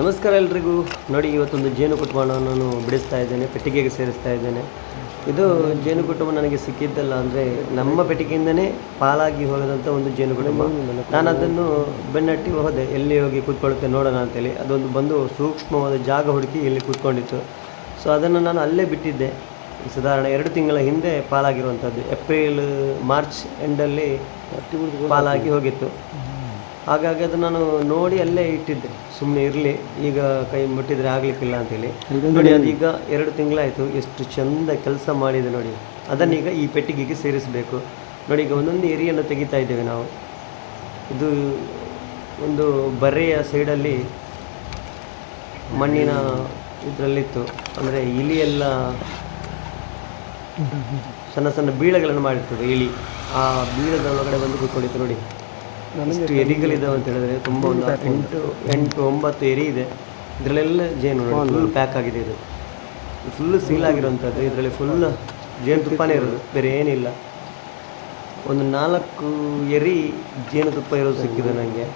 ನಮಸ್ಕಾರ ಎಲ್ರಿಗೂ. ನೋಡಿ, ಇವತ್ತೊಂದು ಜೇನು ಕುಟುಂಬವನ್ನು ನಾನು ಬಿಡಿಸ್ತಾ ಇದ್ದೇನೆ, ಪೆಟ್ಟಿಗೆಗೆ ಸೇರಿಸ್ತಾ ಇದ್ದೇನೆ. ಇದು ಜೇನು ಕುಟುಂಬ ನನಗೆ ಸಿಕ್ಕಿದ್ದಲ್ಲ ಅಂದರೆ ನಮ್ಮ ಪೆಟ್ಟಿಗೆಯಿಂದನೇ ಪಾಲಾಗಿ ಹೋಗದಂಥ ಒಂದು ಜೇನು ಕುಟುಂಬ ನಾನು ಅದನ್ನು ಬೆನ್ನಟ್ಟಿ ಹೋದೆ, ಎಲ್ಲಿ ಹೋಗಿ ಕೂತ್ಕೊಳ್ಳುತ್ತೆ ನೋಡೋಣ ಅಂತೇಳಿ. ಅದೊಂದು ಬಂದು ಸೂಕ್ಷ್ಮವಾದ ಜಾಗ ಹುಡುಕಿ ಇಲ್ಲಿ ಕೂತ್ಕೊಂಡಿತ್ತು. ಸೊ ಅದನ್ನು ನಾನು ಅಲ್ಲೇ ಬಿಟ್ಟಿದ್ದೆ. ಸಾಧಾರಣ ಎರಡು ತಿಂಗಳ ಹಿಂದೆ ಪಾಲಾಗಿರುವಂಥದ್ದು ಏಪ್ರಿಲ್, ಮಾರ್ಚ್, ಎಂಡಲ್ಲಿ ಪಾಲಾಗಿ ಹೋಗಿತ್ತು. ಹಾಗಾಗಿ ಅದು ನಾನು ನೋಡಿ ಅಲ್ಲೇ ಇಟ್ಟಿದ್ದೆ. ಸುಮ್ಮನೆ ಇರಲಿ ಈಗ ಕೈ ಮುಟ್ಟಿದ್ರೆ ಆಗ್ಲಿಕ್ಕಿಲ್ಲ ಅಂತೇಳಿ. ನೋಡಿ ಅದು ಈಗ ಎರಡು ತಿಂಗಳಾಯಿತು ಎಷ್ಟು ಚಂದ ಕೆಲಸ ಮಾಡಿದೆ ನೋಡಿ. ಅದನ್ನೀಗ ಈ ಪೆಟ್ಟಿಗೆಗೆ ಸೇರಿಸಬೇಕು. ನೋಡಿ ಈಗ ಒಂದೊಂದು ಏರಿಯನ್ನು ತೆಗಿತಾ ಇದ್ದೇವೆ ನಾವು. ಇದು ಒಂದು ಬರೆಯ ಸೈಡಲ್ಲಿ ಮಣ್ಣಿನ ಇದರಲ್ಲಿತ್ತು. ಅಂದರೆ ಇಲಿಯೆಲ್ಲ ಸಣ್ಣ ಸಣ್ಣ ಬೀಳಗಳನ್ನು ಮಾಡಿರ್ತದೆ ಇಲಿ. ಆ ಬೀಳದ ಒಳಗಡೆ ಬಂದು ಕೂತ್ಕೊಂಡಿತ್ತು ನೋಡಿ. ಎಷ್ಟು ಎರಿಗಳಿದಾವೆ ಅಂತ ಹೇಳಿದ್ರೆ ತುಂಬ ಒಂದು ಎಂಟು ಎಂಟು ಒಂಬತ್ತು ಎರಿ ಇದೆ. ಇದರಲ್ಲೆಲ್ಲ ಜೇನು ನೋಡಿ ಫುಲ್ ಪ್ಯಾಕ್ ಆಗಿದೆ ಇದು. ಫುಲ್ ಸೀಲ್ ಆಗಿರುವಂಥದ್ದು. ಇದರಲ್ಲಿ ಫುಲ್ ಜೇನು ತುಪ್ಪನೇ ಇರೋದು. ಬೇರೆ ಏನಿಲ್ಲ. ಒಂದು ನಾಲ್ಕು ಎರಿ ಜೇನುತುಪ್ಪ ಇರೋದು ಸಿಕ್ಕಿದೆ ನನಗೆ.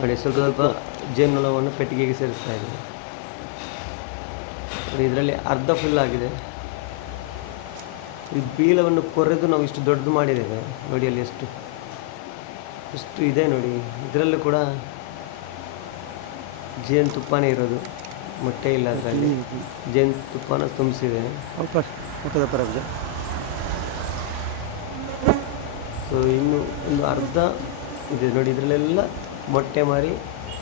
ನೋಡಿ ಸ್ವಲ್ಪ ಸ್ವಲ್ಪ ಜೇನುನೊಣವನ್ನು ಪೆಟ್ಟಿಗೆಗೆ ಸೇರಿಸ್ತಾ ಇದ್ದೀನಿ. ಇದರಲ್ಲಿ ಅರ್ಧ ಫುಲ್ ಆಗಿದೆ. ಈ ಬೀಲವನ್ನು ಕೊರೆದು ನಾವು ಇಷ್ಟು ದೊಡ್ಡದು ಮಾಡಿದ್ದೇವೆ. ನೋಡಿ ಅಲ್ಲಿ ಎಷ್ಟು ಎಷ್ಟು ಇದೆ ನೋಡಿ. ಇದರಲ್ಲೂ ಕೂಡ ಜೇನು ತುಪ್ಪನೇ ಇರೋದು. ಮೊಟ್ಟೆ ಇಲ್ಲ ಅದರಲ್ಲಿ. ಜೇನು ತುಪ್ಪನ ತುಂಬಿಸಿದೆ. ಸೊ ಇನ್ನು ಒಂದು ಅರ್ಧ ಇದೆ. ನೋಡಿ ಇದರಲ್ಲೆಲ್ಲ ಮೊಟ್ಟೆ ಮಾರಿ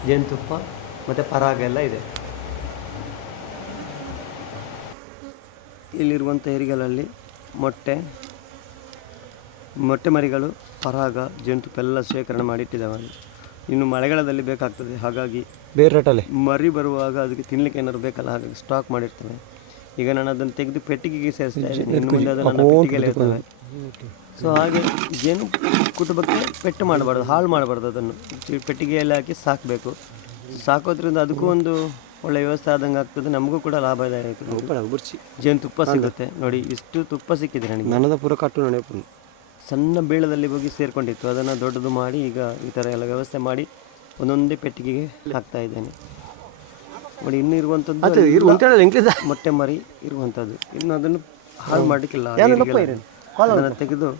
ಜೇನುತುಪ್ಪ ಮತ್ತು ಪರಾಗ ಎಲ್ಲ ಇದೆ. ಇಲ್ಲಿರುವಂಥ ಏರಿಗಳಲ್ಲಿ ಮೊಟ್ಟೆ ಮೊಟ್ಟೆ ಮರಿಗಳು ಪರಾಗ ಜೇನುತುಪ್ಪ ಎಲ್ಲ ಶೇಖರಣೆ ಮಾಡಿ ಇಟ್ಟಿದ್ದಾವೆ ಇನ್ನು ಮಳೆಗಾಲದಲ್ಲಿ ಬೇಕಾಗ್ತದೆ ಹಾಗಾಗಿ ಬೇರೆ ರೇಟಲ್ಲಿ? ಮರಿ ಬರುವಾಗ ಅದಕ್ಕೆ ತಿನ್ನಲಿಕ್ಕೆ ಏನಾದ್ರು ಬೇಕಲ್ಲ ಹಾಗಾಗಿ ಸ್ಟಾಕ್ ಮಾಡಿರ್ತವೆ. ಈಗ ನಾನು ಅದನ್ನು ತೆಗೆದು ಪೆಟ್ಟಿಗೆಗೆ ಸೇರಿಸ್ತಾ ಇದ್ದೀನಿ. ಇನ್ನು ಮುಂದೆ ಅದು ನನ್ನ ಪೆಟ್ಟಿಗೆಯಲ್ಲಿ ಇರ್ತವೆ ಸೊ ಹಾಗೆ ಜೇನು ಕುಟುಂಬಕ್ಕೆ ಪೆಟ್ಟು ಮಾಡಬಾರ್ದು ಹಾಳು ಮಾಡಬಾರ್ದು ಅದನ್ನು. ಪೆಟ್ಟಿಗೆಯಲ್ಲಿ ಹಾಕಿ ಸಾಕಬೇಕು. ಸಾಕೋದ್ರಿಂದ ಅದಕ್ಕೂ ಒಂದು ಒಳ್ಳೆ ವ್ಯವಸ್ಥೆ ಆದಂಗೆ ಆಗ್ತದೆ ನಮಗೂ ಕೂಡ ಲಾಭದಾಯಕ. ಜೇನು ತುಪ್ಪ ಸಿಗುತ್ತೆ. ನೋಡಿ ಇಷ್ಟು ತುಪ್ಪ ಸಿಕ್ಕಿದೆ ನನಗೆ. ಮನದ ಪೂರ ಕಟ್ಟು ನಡೆಯಪ್ಪ ಸಣ್ಣ ಬೀಳದಲ್ಲಿ ಹೋಗಿ ಸೇರಿಕೊಂಡಿತ್ತು. ಅದನ್ನು ದೊಡ್ಡದು ಮಾಡಿ ಈಗ ಈ ಥರ ಎಲ್ಲ ವ್ಯವಸ್ಥೆ ಮಾಡಿ ಒಂದೊಂದೇ ಪೆಟ್ಟಿಗೆಗೆ ಹಾಕ್ತಾ ಇದ್ದೇನೆ. ನೋಡಿ ಇನ್ನು ಇರುವಂಥದ್ದು ಮೊಟ್ಟೆ ಮರಿ ಇರುವಂಥದ್ದು ಇನ್ನು ಅದನ್ನು ಹಾಳು ಮಾಡಲಿಕ್ಕಿಲ್ಲ. ಅದನ್ನು ತೆಗೆದು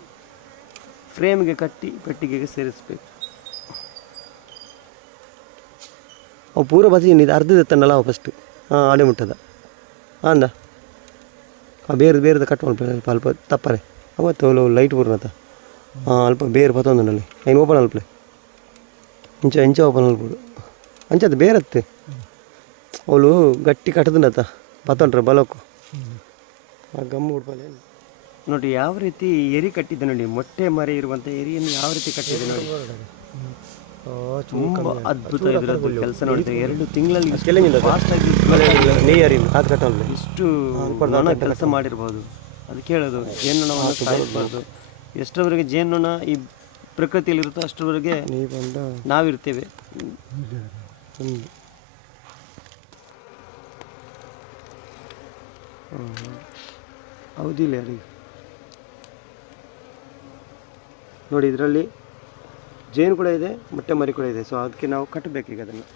ಫ್ರೇಮ್ಗೆ ಕಟ್ಟಿ ಪೆಟ್ಟಿಗೆಗೆ ಸೇರಿಸಬೇಕು. ಅವು ಪೂರ ಬಸಿ ಏನಿದೆ? ಅರ್ಧದ ತನ್ನಲ್ಲ ಅವು ಫಸ್ಟ್ ಹಾಂ ಆಡೆ ಮುಟ್ಟದ. ಅಂದ. ಬೇರೆ ಬೇರೆದ ಕಟ್ ಮಾಡ್ಬೇಕು. ಅಲ್ಪ ತಪ್ಪರೆ. ಅವತ್ತು ಅವು ಲೈಟ್ ಬurnata ಹಾಂ ಅಲ್ಪ ಬೇರೆ ಪತ್ತೊಂದುಂಡಲ್ಲಿ ಐನು ಓಪನ್ ಅಲ್ಪಲೆ ಇಂಚ ಇಂಚ ಓಪನ್ ಅಲ್ಪಡು ಬೇರೆ ಬೇರತ್ತೆ ಅವಳು ಗಟ್ಟಿ ಕಟ್ಟದನತ ಪತ್ತೊಂಡ್ರೆ ಬಲಕ್ಕು. ಆ ಗಮ್ಮು ಉಡ್ಪಲೆ ನೋಡಿ ಯಾವ ರೀತಿ ಎರಿ ಕಟ್ಟಿದೆ ನೋಡಿ. ಮೊಟ್ಟೆ ಮರಿ ಇರುವಂಥ ಎರಿಯನ್ನು ಯಾವ ರೀತಿ ಕಟ್ಟಿದೆ ನೋಡಿ. ತುಂಬ ಅದ್ಭುತ ಇದರದ್ದು ಕೆಲಸ ನೋಡಿದ್ರೆ ಎರಡು ತಿಂಗಳಲ್ಲಿ ಫಾಸ್ಟ್ ಆಗಿ ನೀಯರಿಲ್ಲ ಅದು ಕಟ್ಟಲ್ಲ ಇಷ್ಟು ಕೆಲಸ ಮಾಡಿರ್ಬೋದು. ಅದಕ್ಕೆ ಕೇಳೋದು ಜೇನುನೊಣವನ್ನು ಸಾಯಿಸಬಾರ್ದು. ಎಷ್ಟರವರೆಗೆ ಜೇನುನೊಣ ಈ ಪ್ರಕೃತಿಯಲ್ಲಿರುತ್ತೋ ಅಷ್ಟರವರೆಗೆ ನಾವಿರ್ತೇವೆ. ಹೌದಿಲ್ಲ ಯಾರಿಗೆ? ನೋಡಿ ಇದರಲ್ಲಿ ಜೇನು ಕೂಡ ಇದೆ ಮೊಟ್ಟೆ ಮರಿ ಕೂಡ ಇದೆ. ಸೊ ಅದಕ್ಕೆ ನಾವು ಕಟ್ಟಬೇಕೀಗ ಅದನ್ನು.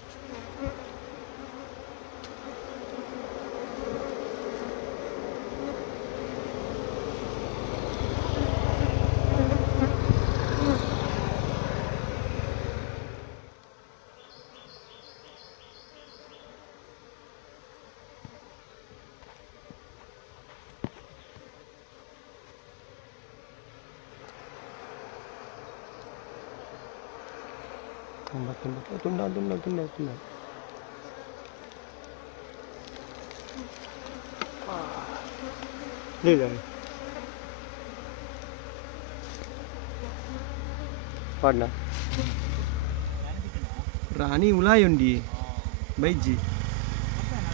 Tumba, tumba. Eh, tunda, tunda, tunda, tunda. Lihat ini. Padna. Rani mulai undi. Baiji.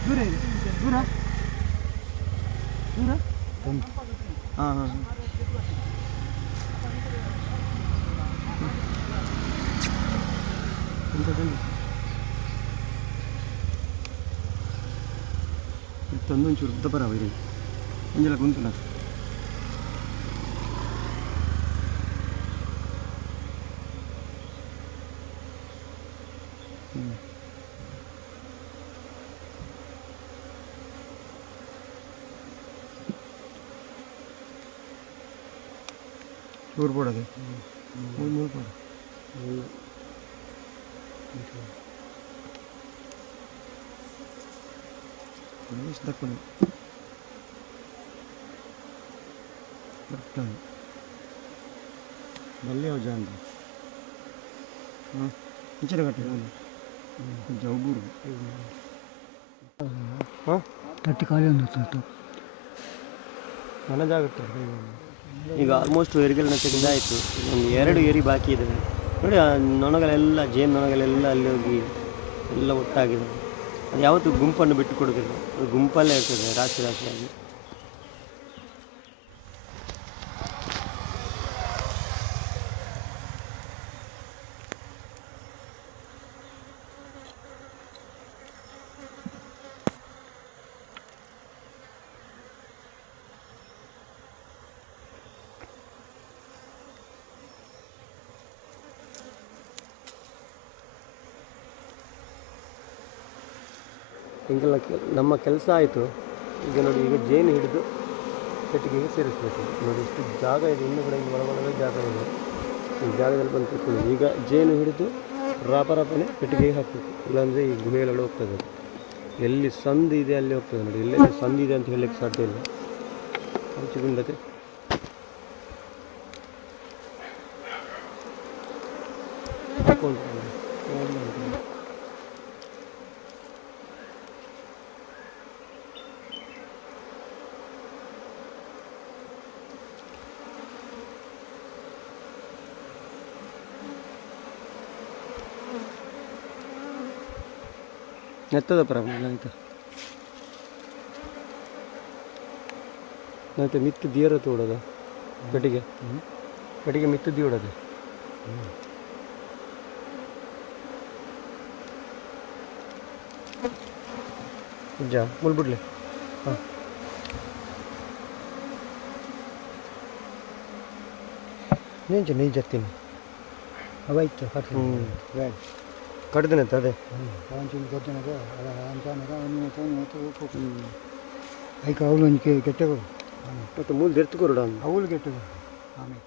Dura, dura. Dura. Ah. ah. Esto no es para ver. Venga, la cuenta. ಪೋಡ ದಕ್ಕುಂಡು ಬರ್ತಾನೆ ಬಲ್ಲೆ ಅವ ಜಾಂಡ ಹಾಂ ಇಂಚಿನ ಕಟ್ಟೆ ಕೊಂಚ ಒಬ್ಬರು ಹಾಂ ತಟ್ಟಿ ಖಾಲಿ ಒಂದು ನನ್ನ ಜಾಗತ್ತೆ ಈಗ ಆಲ್ಮೋಸ್ಟ್ ಎರಿಗೆಲ್ಲ ತೆಗೆದಾಯಿತು. ಒಂದು ಎರಡು ಏರಿ ಬಾಕಿ ಇದೆ ನೋಡಿ ಆ ನೊಣಗಳೆಲ್ಲ ಜೇನು ನೊಣಗಳೆಲ್ಲ ಅಲ್ಲಿ ಹೋಗಿ ಎಲ್ಲ ಒಟ್ಟಾಗಿದೆ. ಅದು ಯಾವತ್ತೂ ಗುಂಪನ್ನು ಬಿಟ್ಟು ಕೊಡೋದಿಲ್ಲ ಅದು ಗುಂಪಲ್ಲೇ ಇರ್ತದೆ ರಾಶಿ ರಾಶಿಯಾಗಿ. ಹಿಂಗೆಲ್ಲ ನಮ್ಮ ಕೆಲಸ ಆಯಿತು. ಈಗ ನೋಡಿ, ಈಗ ಜೇನು ಹಿಡಿದು ಪೆಟ್ಟಿಗೆಗೆ ಸೇರಿಸ್ಬೇಕು. ನೋಡಿ, ಇಷ್ಟು ಜಾಗ ಇದೆ. ಇನ್ನೂ ಕೂಡ ಇಲ್ಲಿ ಒಳಗೊಳಗೆ ಜಾಗ ಇದೆ. ಈ ಜಾಗದಲ್ಲಿ ಬಂದು ಈಗ ಜೇನು ಹಿಡಿದು ರಾಪ ರಾಪನೆ ಪೆಟ್ಟಿಗೆಗೆ ಹಾಕಬೇಕು. ಇಲ್ಲಾಂದರೆ ಈ ಗುಹೆಗಳು ಹೋಗ್ತದೆ. ಎಲ್ಲಿ ಸಂದಿ ಇದೆ ಅಲ್ಲಿ ಹೋಗ್ತದೆ. ನೋಡಿ, ಎಲ್ಲೆಲ್ಲಿ ಸಂದಿ ಇದೆ ಅಂತ ಹೇಳಲಿಕ್ಕೆ ಸಾಧ್ಯ ಇಲ್ಲ. ಹಂಚಿಗುಂಡತೆ ಹಾಕೊಂಡು. ಎತ್ತದ ಪ್ರಾಬ್ಲಮ್ ಆಯಿತಾ? ಮತ್ತೆ ಮಿತ್ತು ದಿಯರ ತೋಡದ ಕಟ್ಟಿಗೆ ಕಟ್ಟಿಗೆ ಮಿತ್ತು ದಿಯೋಡದೆ ಜ ಮುಲ್ಬಿಡ್ಲಿ ಹಾಂ. ನೀನು ನೀ ಜತ್ತೀನಿ ಅವಾಯ್ತು ಹ್ಞೂ ಕಡ್ದೇನೆ ಅದೇ. ಅವನು ಗೊತ್ತನಗ ಅಂತಾನಗ ಅವಳು ಕೆಟ್ಟಗಳು ಮತ್ತು ಮೂಲ ಅವಳು ಕೆಟ್ಟಗಳು ಆಮೇಲೆ.